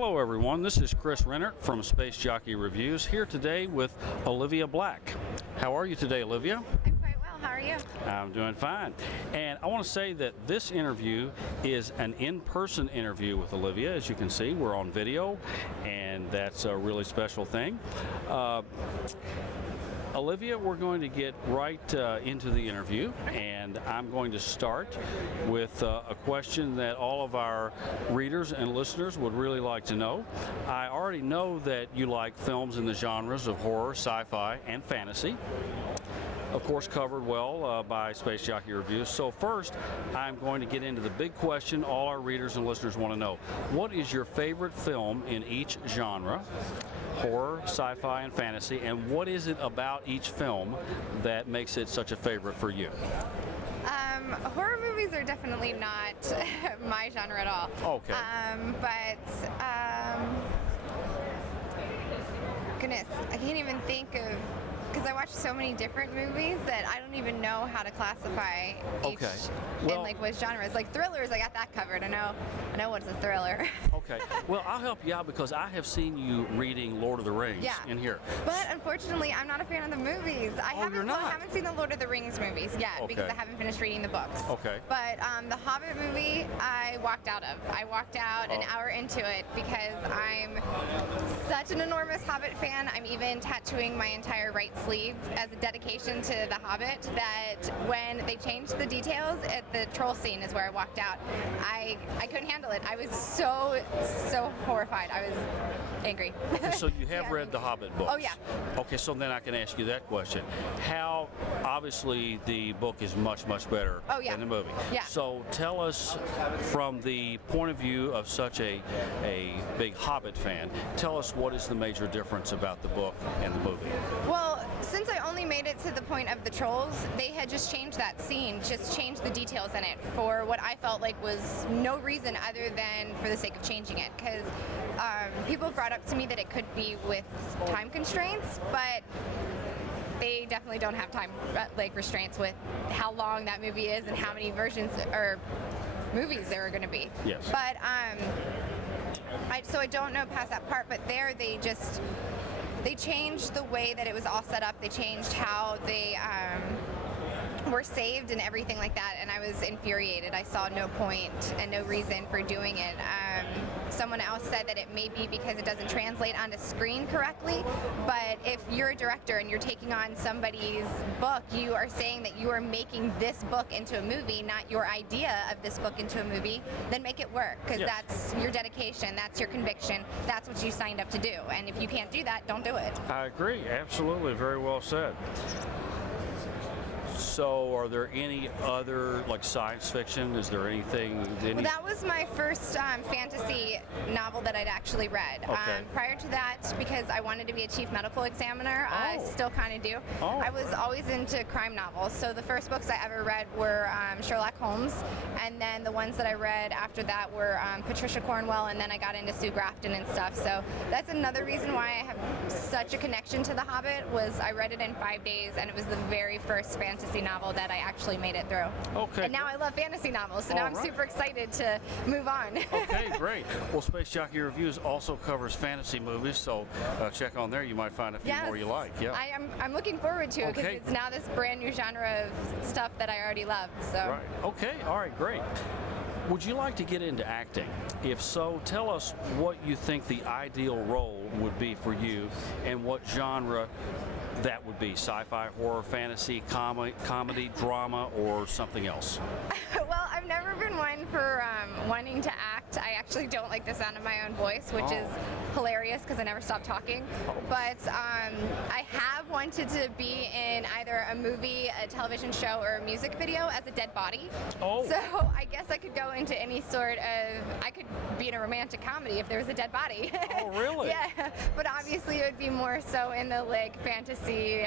Hello everyone, this is Chris Rennirt from Space Jockey Reviews, here today with Olivia Black. How are you today, Olivia? I'm quite well, how are you? I'm doing fine. And I want to say that this interview is an in-person interview with Olivia. As you can see, we're on video, and that's a really special thing. Olivia, we're going to get right into the interview, and I'm going to start with a question that all of our readers and listeners would really like to know. I already know that you like films in the genres of horror, sci-fi, and fantasy. Of course, covered well by Space Jockey Reviews. So first, I'm going to get into the big question all our readers and listeners want to know. What is your favorite film in each genre? Horror, sci-fi, and fantasy, and what is it about each film that makes it such a favorite for you? Horror movies are definitely not my genre at all. Okay. Goodness, I can't even think of, because I watch so many different movies that I don't even know how to classify each in like which genres. Like thrillers, I got that covered. I know what's a thriller. Okay. Well, I'll help you out because I have seen you reading Lord of the Rings in here. But unfortunately, I'm not a fan of the movies. I haven't seen the Lord of the Rings movies yet because I haven't finished reading the books. Okay. But the Hobbit movie, I walked out of. I walked out an hour into it because I'm such an enormous Hobbit fan. I'm even tattooing my entire right sleeve as a dedication to the Hobbit, that when they changed the details at the troll scene is where I walked out. I couldn't handle it. I was so horrified. I was angry. So you have read the Hobbit books? Oh yeah. Okay, so then I can ask you that question. How, obviously the book is much better than the movie. Yeah. So tell us, from the point of view of such a big Hobbit fan, tell us what is the major difference about the book and the movie? Well, since I only made it to the point of the trolls, they had just changed that scene, just changed the details in it for what I felt like was no reason other than for the sake of changing it. Because people have brought up to me that it could be with time constraints, but they definitely don't have time restraints with how long that movie is and how many versions or movies there are going to be. Yes. But so I don't know past that part, but there they changed the way that it was all set up. They changed how they were saved and everything like that, and I was infuriated. I saw no point and no reason for doing it. Someone else said that it may be because it doesn't translate onto screen correctly, but if you're a director and you're taking on somebody's book, you are saying that you are making this book into a movie, not your idea of this book into a movie, then make it work, because that's your dedication, that's your conviction, that's what you signed up to do, and if you can't do that, don't do it. I agree, absolutely, very well said. So, are there any other, like, science fiction? Is there anything? Well, that was my first fantasy novel that I'd actually read. Prior to that, because I wanted to be a chief medical examiner, I still kind of do. I was always into crime novels. So the first books I ever read were Sherlock Holmes, and then the ones that I read after that were Patricia Cornwell, and then I got into Sue Grafton and stuff. So that's another reason why I have such a connection to The Hobbit, was I read it in 5 days, and it was the very first fantasy novel that I actually made it through. Okay. And now I love fantasy novels, so now I'm super excited to move on. Okay, great. Well, Space Jockey Reviews also covers fantasy movies, so check on there. You might find a few more you like. Yeah. I'm looking forward to it, because it's now this brand new genre of stuff that I already love. So. Right. Okay. All right. Great. Would you like to get into acting? If so, tell us what you think the ideal role would be for you and what genre that would be. Sci-fi, horror, fantasy, comedy, drama, or something else? Well, I've never been one for wanting to act. I actually don't like the sound of my own voice, which is hilarious because I never stop talking. But I have wanted to be in either a movie, a television show, or a music video as a dead body. So I guess I could go into any sort of, I could be in a romantic comedy if there was a dead body. Oh, really? Yeah, but obviously it would be more so in the like fantasy,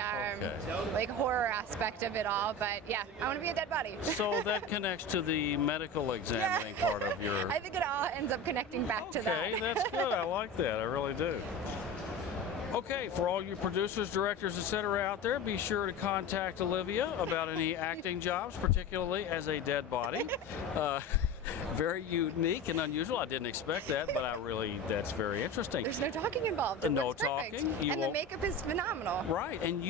like horror aspect of it all. But yeah, I want to be a dead body. So that connects to the medical examining part of your... I think it all ends up connecting back to that. Okay, that's good. I like that. I really do. Okay, for all you producers, directors, etc. out there, be sure to contact Olivia about any acting jobs, particularly as a dead body. very unique and unusual. I didn't expect that, but that's very interesting. There's no talking involved. It No looks perfect. talking. And the makeup is phenomenal. Right, and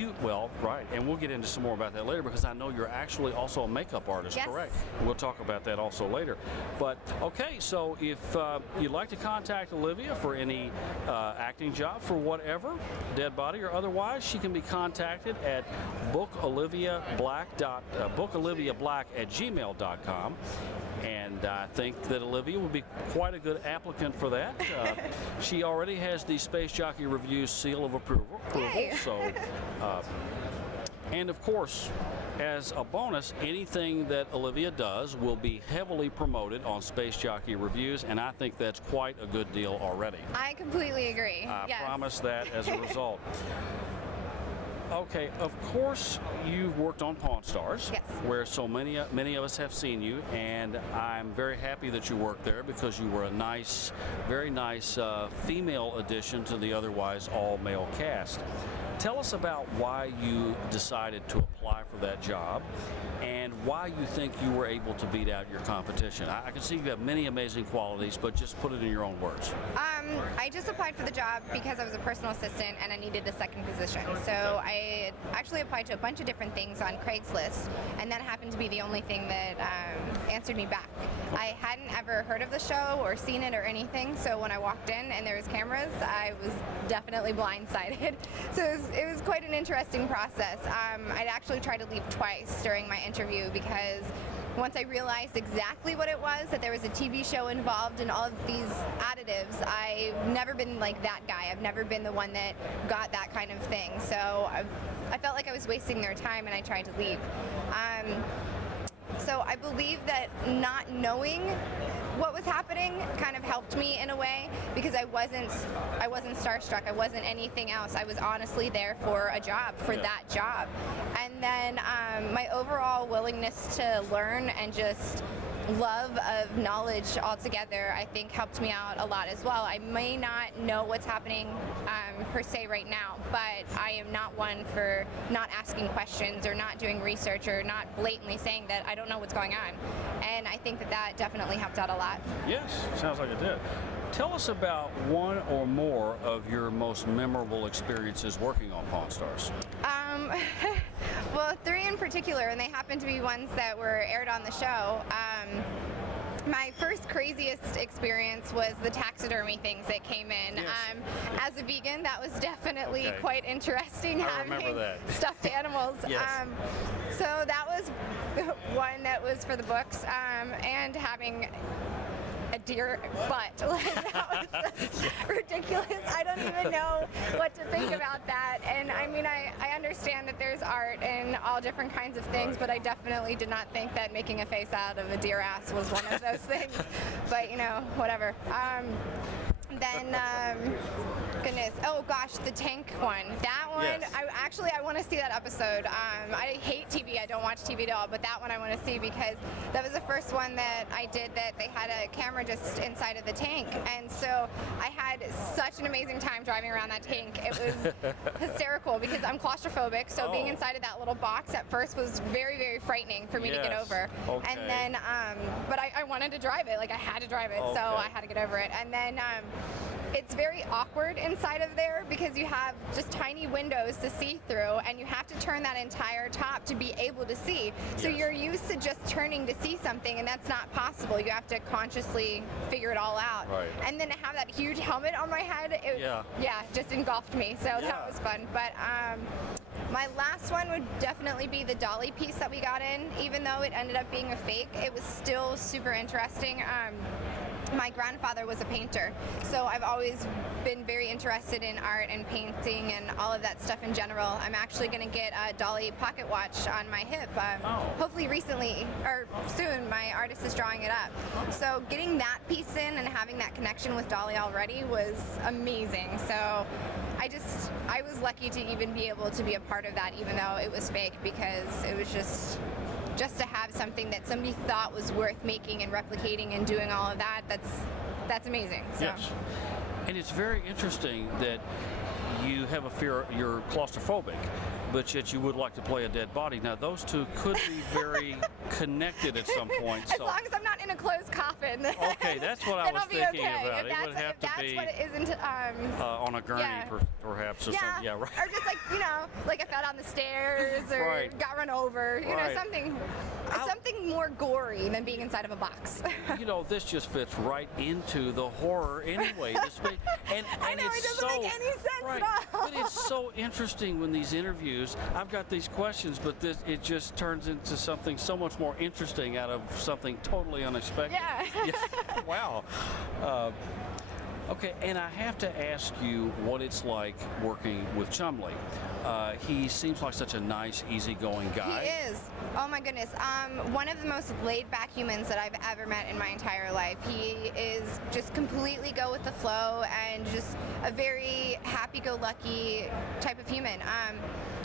right, and we'll get into some more about that later because I know you're actually also a makeup artist, yes. correct? We'll talk about that also later. But okay, so if you'd like to contact Olivia for any acting job for whatever, dead body or otherwise, she can be contacted at bookoliviablack@gmail.com. And I think that Olivia would be quite a good applicant for that. She already has the Space Jockey Review seal of approval. Yay. So, and of course, as a bonus, anything that Olivia does will be heavily promoted on Space Jockey Reviews, and I think that's quite a good deal already. I completely agree. I yes. promise that as a result. Okay, of course you've worked on Pawn Stars, yes. where so many of us have seen you, and I'm very happy that you worked there because you were a nice, very nice female addition to the otherwise all-male cast. Tell us about why you decided to apply for that job and why you think you were able to beat out your competition. I can see you have many amazing qualities, but just put it in your own words. I just applied for the job because I was a personal assistant and I needed a second position. So I actually applied to a bunch of different things on Craigslist, and that happened to be the only thing that answered me back. I hadn't ever heard of the show or seen it or anything, so when I walked in and there was cameras, I was definitely blindsided. So it was quite an interesting process. I'd actually tried to leave twice during my interview because once I realized exactly what it was, that there was a TV show involved in all of these additives, I've never been like that guy. I've never been the one that got that kind of thing. So I felt like I was wasting their time and I tried to leave. So I believe that not knowing what was happening kind of helped me in a way because I wasn't starstruck. I wasn't anything else. I was honestly there for a job, for that job. And then my overall willingness to learn and just love of knowledge altogether, I think helped me out a lot as well. I may not know what's happening per se right now, but I am not one for not asking questions or not doing research or not blatantly saying that I don't know what's going on. And I think that definitely helped out a lot. Yes, sounds like it did. Tell us about one or more of your most memorable experiences working on Pawn Stars. Well, 3 in particular, and they happen to be ones that were aired on the show. My first craziest experience was the taxidermy things that came in. Yes. As a vegan, that was definitely quite interesting, having stuffed animals. Yes. So that was one that was for the books, and having a deer butt. Like, that was just ridiculous. I don't even know what to think about that. And I mean, I understand that there's art and all different kinds of things, but I definitely did not think that making a face out of a deer ass was one of those things. But you know, whatever. Then, goodness, oh gosh, the tank one. That one, yes. I want to see that episode. I hate TV, I don't watch TV at all, but that one I want to see because that was the first one that I did that they had a camera just inside of the tank. And so I had such an amazing time driving around that tank. It was hysterical because I'm claustrophobic, so being inside of that little box at first was very, very frightening for me to get over. Okay. And then, but I wanted to drive it, like I had to drive it, so I had to get over it. And then, it's very awkward inside of there because you have just tiny windows to see through and you have to turn that entire top to be able to see. So you're used to just turning to see something and that's not possible. You have to consciously figure it all out. Right. And then to have that huge helmet on my head, it just engulfed me. So that was fun. But my last one would definitely be the dolly piece that we got in. Even though it ended up being a fake, it was still super interesting. My grandfather was a painter, so I've always been very interested in art and painting and all of that stuff in general. I'm actually going to get a dolly pocket watch on my hip. Hopefully recently, or soon, my artist is drawing it up. So getting that piece in and having that connection with Dolly already was amazing. So I was lucky to even be able to be a part of that, even though it was fake, because it was just to have something that somebody thought was worth making and replicating and doing all of that, that's amazing. So. Yes. And it's very interesting that you have a fear, you're claustrophobic, but yet you would like to play a dead body. Now, those two could be very connected at some point. As long as I'm not in a closed coffin. Okay, that's what I then was I'll be thinking okay. about. If It would have to that's be what it isn't. on a gurney, yeah. perhaps, or Yeah. something. Yeah, right. Or just like, you know, like I fell down the stairs or Right. got run over. You Right. know, something more gory than being inside of a box. You know, this just fits right into the horror anyway. And I know, it's it doesn't so, make any sense right, at all. But it's so interesting when these interviews, I've got these questions, but it just turns into something so much more interesting out of something totally unexpected. Yeah. Wow. Okay, and I have to ask you what it's like working with Chumley. He seems like such a nice, easygoing guy. He is. Oh my goodness. One of the most laid-back humans that I've ever met in my entire life. He is just completely go with the flow and just a very happy-go-lucky type of human.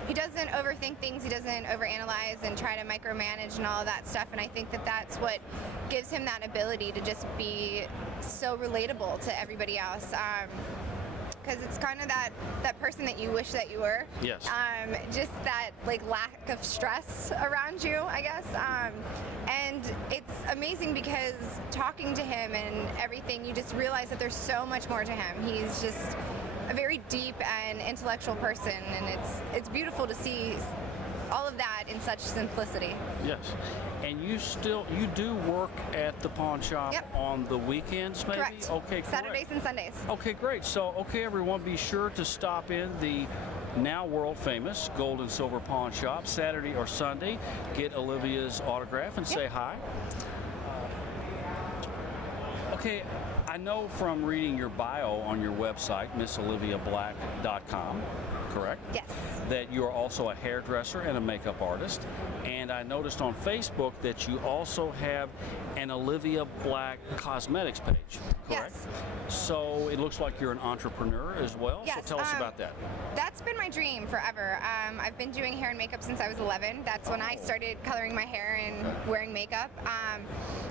He doesn't overthink things. He doesn't overanalyze and try to micromanage and all of that stuff. And I think that that's what gives him that ability to just be so relatable to everybody else. Because it's kind of that person that you wish that you were. Yes. Just that like lack of stress around you, I guess. And it's amazing because talking to him and everything, you just realize that there's so much more to him. He's just a very deep and intellectual person, and it's beautiful to see all of that in such simplicity. Yes. And you do work at the pawn shop Yep. on the weekends, maybe? Correct. Okay, correct. Saturdays and Sundays. Okay, great. So, okay, everyone, be sure to stop in the now world famous Gold and Silver Pawn Shop Saturday or Sunday. Get Olivia's autograph and say hi. Okay, I know from reading your bio on your website, MissOliviaBlack.com, correct? Yes. That you are also a hairdresser and a makeup artist. And I noticed on Facebook that you also have an Olivia Black cosmetics page, correct? Yes. So it looks like you're an entrepreneur as well. Yes, So tell us about that. That's been my dream forever. I've been doing hair and makeup since I was 11. That's when I started coloring my hair and wearing makeup.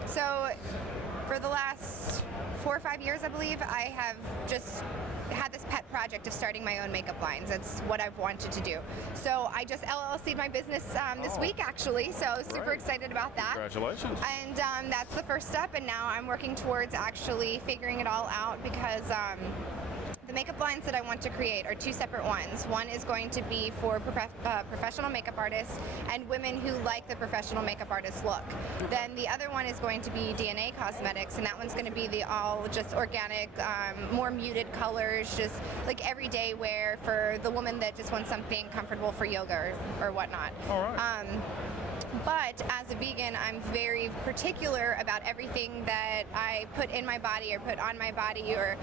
So for the last 4 or 5 years, I believe, I have just had this pet project of starting my own makeup lines. That's what I've wanted to do. So I just LLC'd my business this week, actually, so super Great. excited about that. Congratulations. And that's the first step, and now I'm working towards actually figuring it all out because the makeup lines that I want to create are two separate ones. One is going to be for professional makeup artists and women who like the professional makeup artist look. Then the other one is going to be DNA cosmetics, and that one's going to be the all just organic, more muted colors, just like everyday wear for the woman that just wants something comfortable for yoga or whatnot. All right. But as a vegan, I'm very particular about everything that I put in my body or put on my body or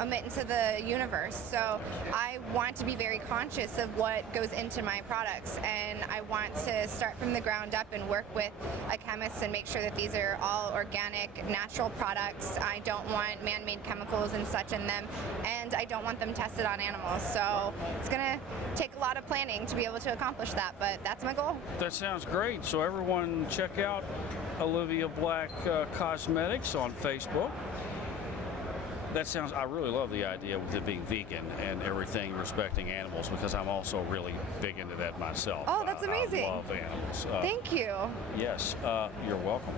emit into the universe. So I want to be very conscious of what goes into my products, and I want to start from the ground up and work with a chemist and make sure that these are all organic, natural products. I don't want man-made chemicals and such in them, and I don't want them tested on animals. So it's going to take a lot of planning to be able to accomplish that, but that's my goal. That sounds great. So everyone check out Olivia Black Cosmetics on Facebook. I really love the idea with it being vegan and everything respecting animals, because I'm also really big into that myself. Oh, that's amazing. I love animals. Thank you. Yes, you're welcome.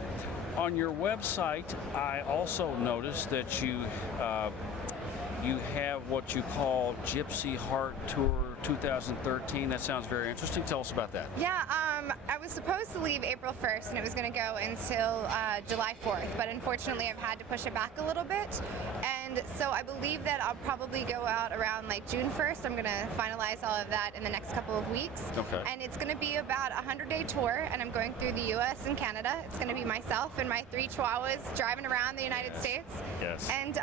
On your website, I also noticed that you have what you call Gypsy Heart Tour 2013. That sounds very interesting. Tell us about that. Yeah, I was supposed to leave April 1st, and it was going to go until July 4th, but unfortunately I've had to push it back a little bit, and so I believe that I'll probably go out around like June 1st. I'm going to finalize all of that in the next couple of weeks. Okay. And it's going to be about a 100-day tour, and I'm going through the U.S. and Canada. It's going to be myself and my 3 chihuahuas driving around the United States. Yes. And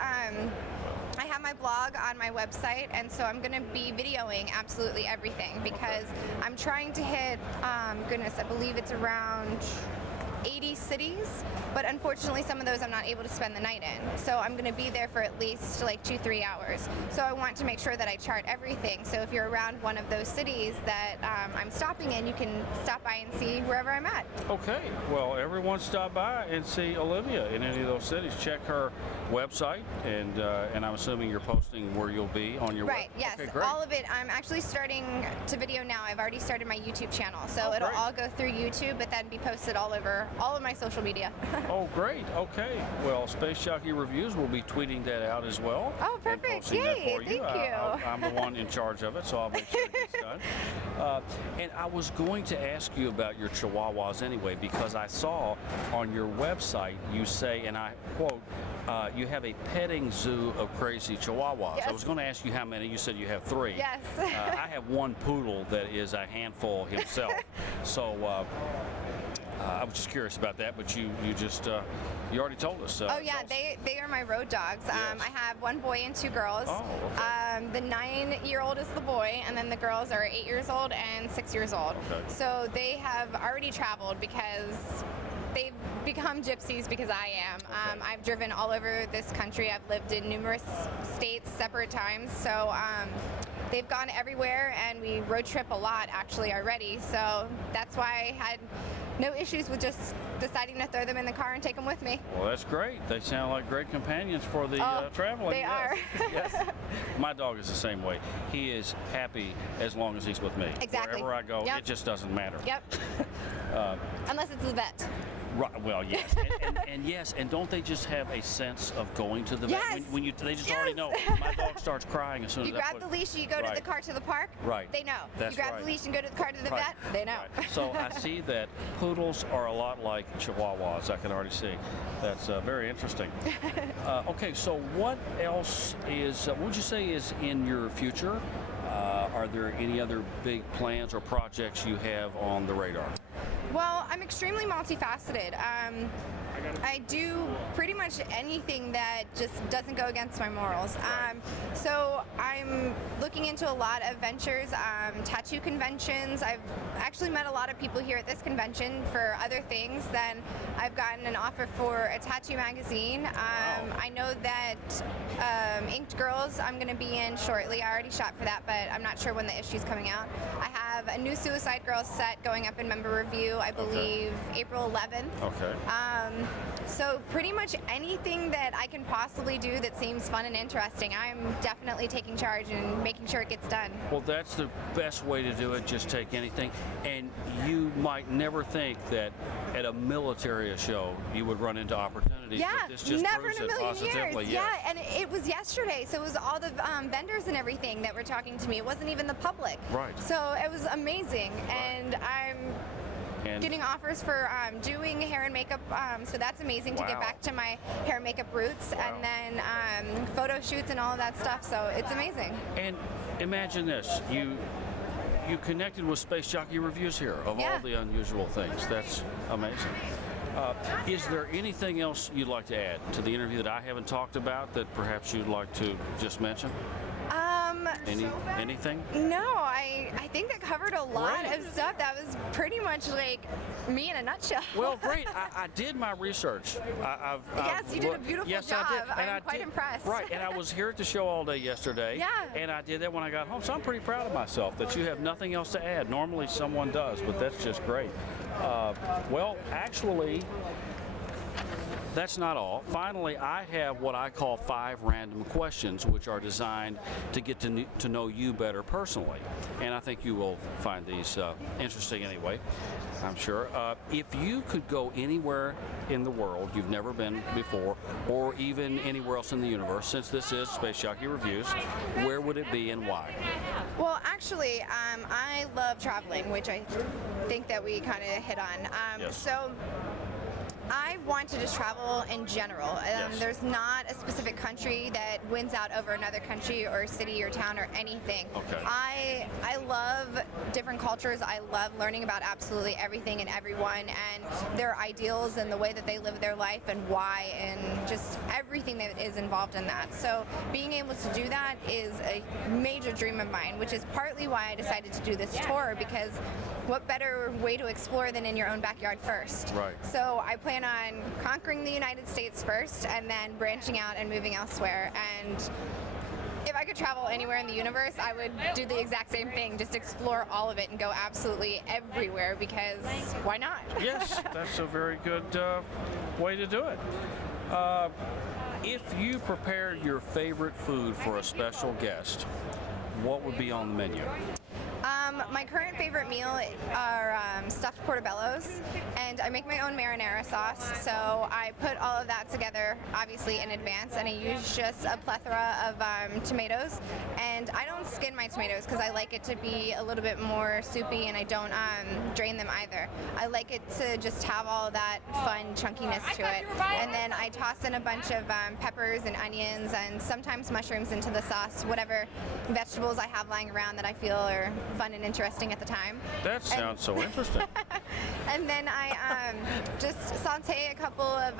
I have my blog on my website, and so I'm going to be videoing absolutely everything because I'm trying to hit, goodness, I believe it's around 80 cities, but unfortunately some of those I'm not able to spend the night in. So I'm going to be there for at least like 2-3 hours. So I want to make sure that I chart everything. So if you're around one of those cities that I'm stopping in, you can stop by and see wherever I'm at. Okay, well, everyone stop by and see Olivia in any of those cities. Check her website, and I'm assuming you're posting where you'll be on your Right, web. yes, Okay, great. all of it. I'm actually starting to video now. I've already started my YouTube channel, so Oh, it'll great. all go through YouTube, but then be posted all over all of my social media. Oh, great. Okay. Well, Space Jockey Reviews will be tweeting that out as well. Oh, and perfect. posting that Yay, for you. thank you. I'm the one in charge of it, so I'll make sure it gets done. And I was going to ask you about your Chihuahuas anyway, because I saw on your website you say, and I quote, you have a petting zoo of crazy Chihuahuas. Yes. I was going to ask you how many. You said you have 3. Yes. I have 1 poodle that is a handful himself. So I was just curious about that, but you you already told us. Oh yeah, they are my road dogs. Yes. I have 1 boy and 2 girls. Oh, okay. The 9-year-old is the boy, and then the girls are 8 years old and 6 years old. Okay. So they have already traveled because they've become gypsies because I am. Okay. I've driven all over this country. I've lived in numerous states separate times. So they've gone everywhere, and we road trip a lot actually already. So that's why I had no issues with just deciding to throw them in the car and take them with me. Well, that's great. They sound like great companions for the traveling. They yes. are. Yes. My dog is the same way. He is happy as long as he's with me. Exactly. Wherever I go, Yep. it just doesn't matter. Yep. Unless it's the vet. Right. Well, yes. And yes, and don't they just have a sense of going to the vet? Yes. When they just Yes. already know. My dog starts crying as soon You as I grab put the leash, you go to Right. the car to the park. Right. They know. That's you grab right. the leash and go to the car to the Right. vet. They know. Right. So I see that poodles are a lot like Chihuahuas. I can already see. That's very interesting. Okay, so what else what would you say is in your future? Are there any other big plans or projects you have on the radar? Well, I'm extremely multifaceted. I do pretty much anything that just doesn't go against my morals. So I'm looking into a lot of ventures, tattoo conventions. I've actually met a lot of people here at this convention for other things. Then I've gotten an offer for a tattoo magazine. I know that Inked Girls I'm going to be in shortly. I already shot for that, but I'm not sure when the issue's coming out. I have a new Suicide Girls set going up in member review, I believe April 11th. Okay. So pretty much anything that I can possibly do that seems fun and interesting, I'm definitely taking charge and making sure it gets done. Well, that's the best way to do it. Just take anything. And you might never think that at a military show you would run into opportunities. Yeah, but this just never proves in a it million years. positively. Yes. Yeah, and it was yesterday, so it was all the vendors and everything that were talking to me. It wasn't even the public. Right. So it was amazing, and I'm getting offers for doing hair and makeup, so that's amazing to Wow. get back to my hair and makeup roots, Wow. and then photo shoots and all of that stuff, so it's amazing. And imagine this, you connected with Space Jockey Reviews here, of Yeah. all the unusual things. That's amazing. Is there anything else you'd like to add to the interview that I haven't talked about that perhaps you'd like to just mention? Anything? No, I think that covered a lot Great. of stuff. That was pretty much like me in a nutshell. Well, great. I did my research. Yes, you did a beautiful yes, job. I did. And I'm quite impressed. Right, and I was here at the show all day yesterday. Yeah. And I did that when I got home, so I'm pretty proud of myself that you have nothing else to add. Normally someone does, but that's just great. Well, actually, that's not all. Finally, I have what I call 5 random questions, which are designed to get to know you better personally. And I think you will find these interesting anyway, I'm sure. If you could go anywhere in the world you've never been before, or even anywhere else in the universe, since this is Space Jockey Reviews, where would it be and why? Well, actually, I love traveling, which I think that we kind of hit on. Yes. So I want to just travel in general. Yes. There's not a specific country that wins out over another country or city or town or anything. Okay. I love different cultures. I love learning about absolutely everything and everyone and their ideals and the way that they live their life and why and just everything everything that is involved in that. So being able to do that is a major dream of mine, which is partly why I decided to do this tour, because what better way to explore than in your own backyard first? Right. So I plan on conquering the United States first and then branching out and moving elsewhere. And if I could travel anywhere in the universe, I would do the exact same thing, just explore all of it and go absolutely everywhere, because why not? Yes, that's a very good way to do it. If you prepared your favorite food for a special guest, what would be on the menu? My current favorite meal are stuffed portobellos, and I make my own marinara sauce, so I put all of that together obviously in advance, and I use just a plethora of tomatoes, and I don't skin my tomatoes because I like it to be a little bit more soupy, and I don't drain them either. I like it to just have all that fun chunkiness to it, and then I toss in a bunch of peppers and onions and sometimes mushrooms into the sauce, whatever vegetables I have lying around that I feel are fun and interesting at the time. That sounds so interesting. And then I just saute a couple of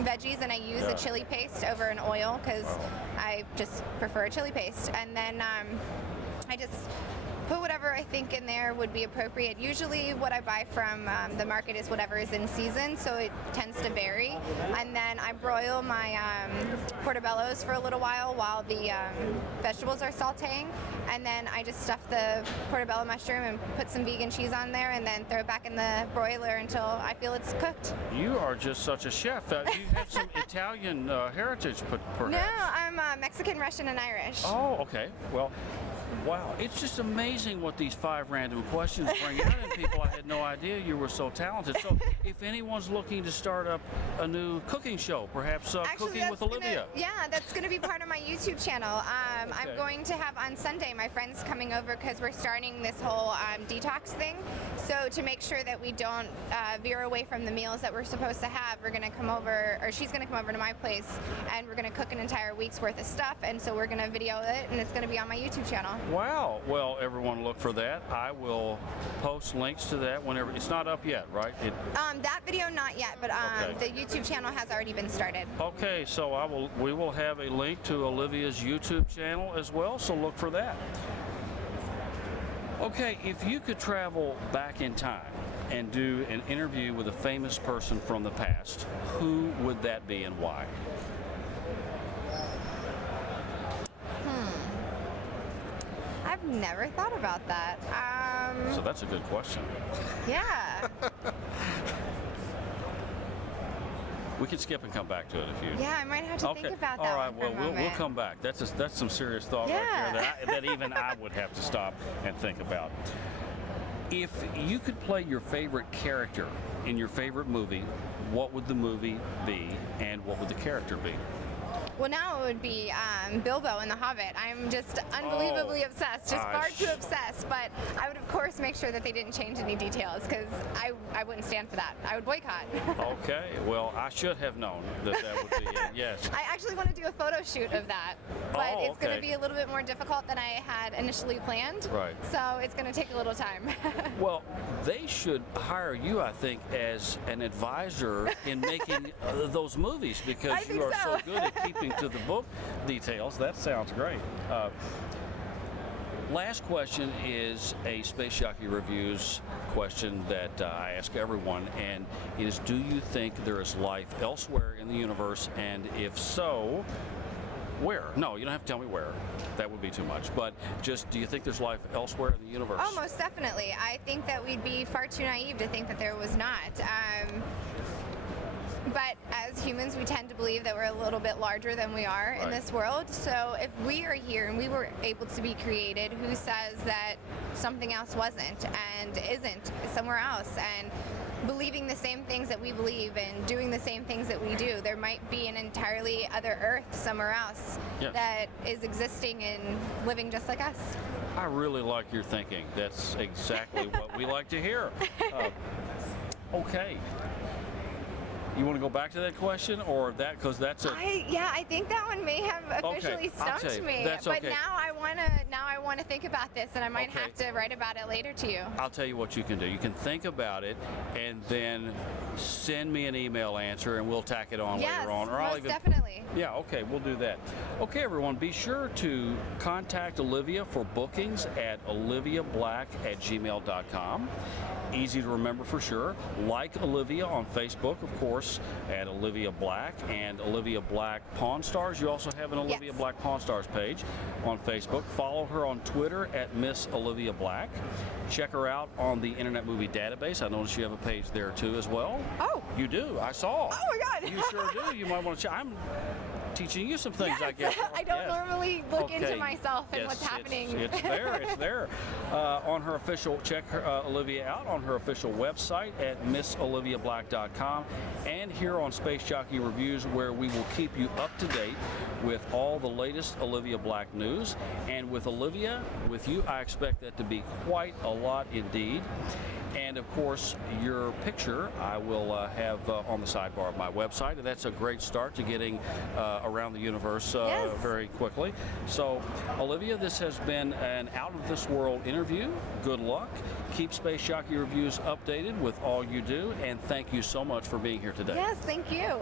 veggies, and I use a chili paste over an oil because I just prefer a chili paste. And then I just put whatever I think in there would be appropriate. Usually what I buy from the market is whatever is in season, so it tends to vary. And then I broil my portobellos for a little while the vegetables are sauteing. And then I just stuff the portobello mushroom and put some vegan cheese on there, and then throw it back in the broiler until I feel it's cooked. You are just such a chef. You have some Italian heritage, perhaps? No, I'm Mexican, Russian, and Irish. Oh, okay. Well, wow. It's just amazing what these 5 random questions bring out in people. I had no idea you were so talented. So if anyone's looking to start up a new cooking show, perhaps Cooking with Olivia. That's going to be part of my YouTube channel. I'm going to have on Sunday my friends coming over because we're starting this whole detox thing. So to make sure that we don't veer away from the meals that we're supposed to have, we're going to come over, or she's going to come over to my place, and we're going to cook an entire week's worth of stuff. And so we're going to video it, and it's going to be on my YouTube channel. Wow. Well, everyone look for that. I will post links to that whenever. It's not up yet, right? That video not yet, but the YouTube channel has already been started. Okay, so we will have a link to Olivia's YouTube channel as well, so look for that. Okay, if you could travel back in time and do an interview with a famous person from the past, who would that be and why? I've never thought about that. So that's a good question. Yeah. We can skip and come back to it if you. Yeah, I might have to think about that. All right. one for Well, a we'll moment. come back. That's some serious thought right there that even I would have to stop and think about. If you could play your favorite character in your favorite movie, what would the movie be, and what would the character be? Well, now it would be Bilbo in The Hobbit. I'm just unbelievably obsessed, just far too obsessed. But I would, of course, make sure that they didn't change any details, because I wouldn't stand for that. I would boycott. Okay. Well, I should have known that would be it. Yes. I actually want to do a photo shoot of that, but it's going to be a little bit more difficult than I had initially planned. Right. So it's going to take a little time. Well, they should hire you, I think, as an advisor in making those movies, because you are so good at keeping to the book details. That sounds great. Last question is a Space Jockey Reviews question that I ask everyone, and it is, do you think there is life elsewhere in the universe, and if so, where? No, you don't have to tell me where. That would be too much. But just, do you think there's life elsewhere in the universe? Oh, most definitely. I think that we'd be far too naive to think that there was not. But as humans, we tend to believe that we're a little bit larger than we are in this world. So if we are here and we were able to be created, who says that something else wasn't and isn't somewhere else? And believing the same things that we believe and doing the same things that we do. There might be an entirely other Earth somewhere else that is existing and living just like us. I really like your thinking. That's exactly what we like to hear. Okay. You want to go back to that question, or that, because that's a... I think that one may have officially I'll tell stumped you, me. that's But okay. now I want to think about this, and I might Okay. have to write about it later to you. I'll tell you what you can do. You can think about it and then send me an email answer, and we'll tack it on Yes, later on. most definitely. Yeah, okay, we'll do that. Okay, everyone, be sure to contact Olivia for bookings at oliviablack@gmail.com. Easy to remember for sure. Like Olivia on Facebook, of course, at Olivia Black and Olivia Black Pawn Stars. You also have an Olivia Yes. Black Pawn Stars page on Facebook. Follow her on Twitter at Miss Olivia Black. Check her out on the Internet Movie Database. I noticed you have a page there too as well. Oh. You do. I saw. Oh my God. You sure do. You might want to check. I'm teaching you some things, Yes. I guess. I don't Yes. normally look into Okay. myself and Yes, what's happening. It's there. It's there. On her official, check her, Olivia out on her official website at MissOliviaBlack.com, and here on Space Jockey Reviews, where we will keep you up to date with all the latest Olivia Black news. And with Olivia, with you, I expect that to be quite a lot indeed. And of course, your picture I will have on the sidebar of my website, and that's a great start to getting around the universe Yes. very quickly. So, Olivia, this has been an out-of-this-world interview. Good luck. Keep Space Jockey Reviews updated with all you do, and thank you so much for being here today. Yes, thank you.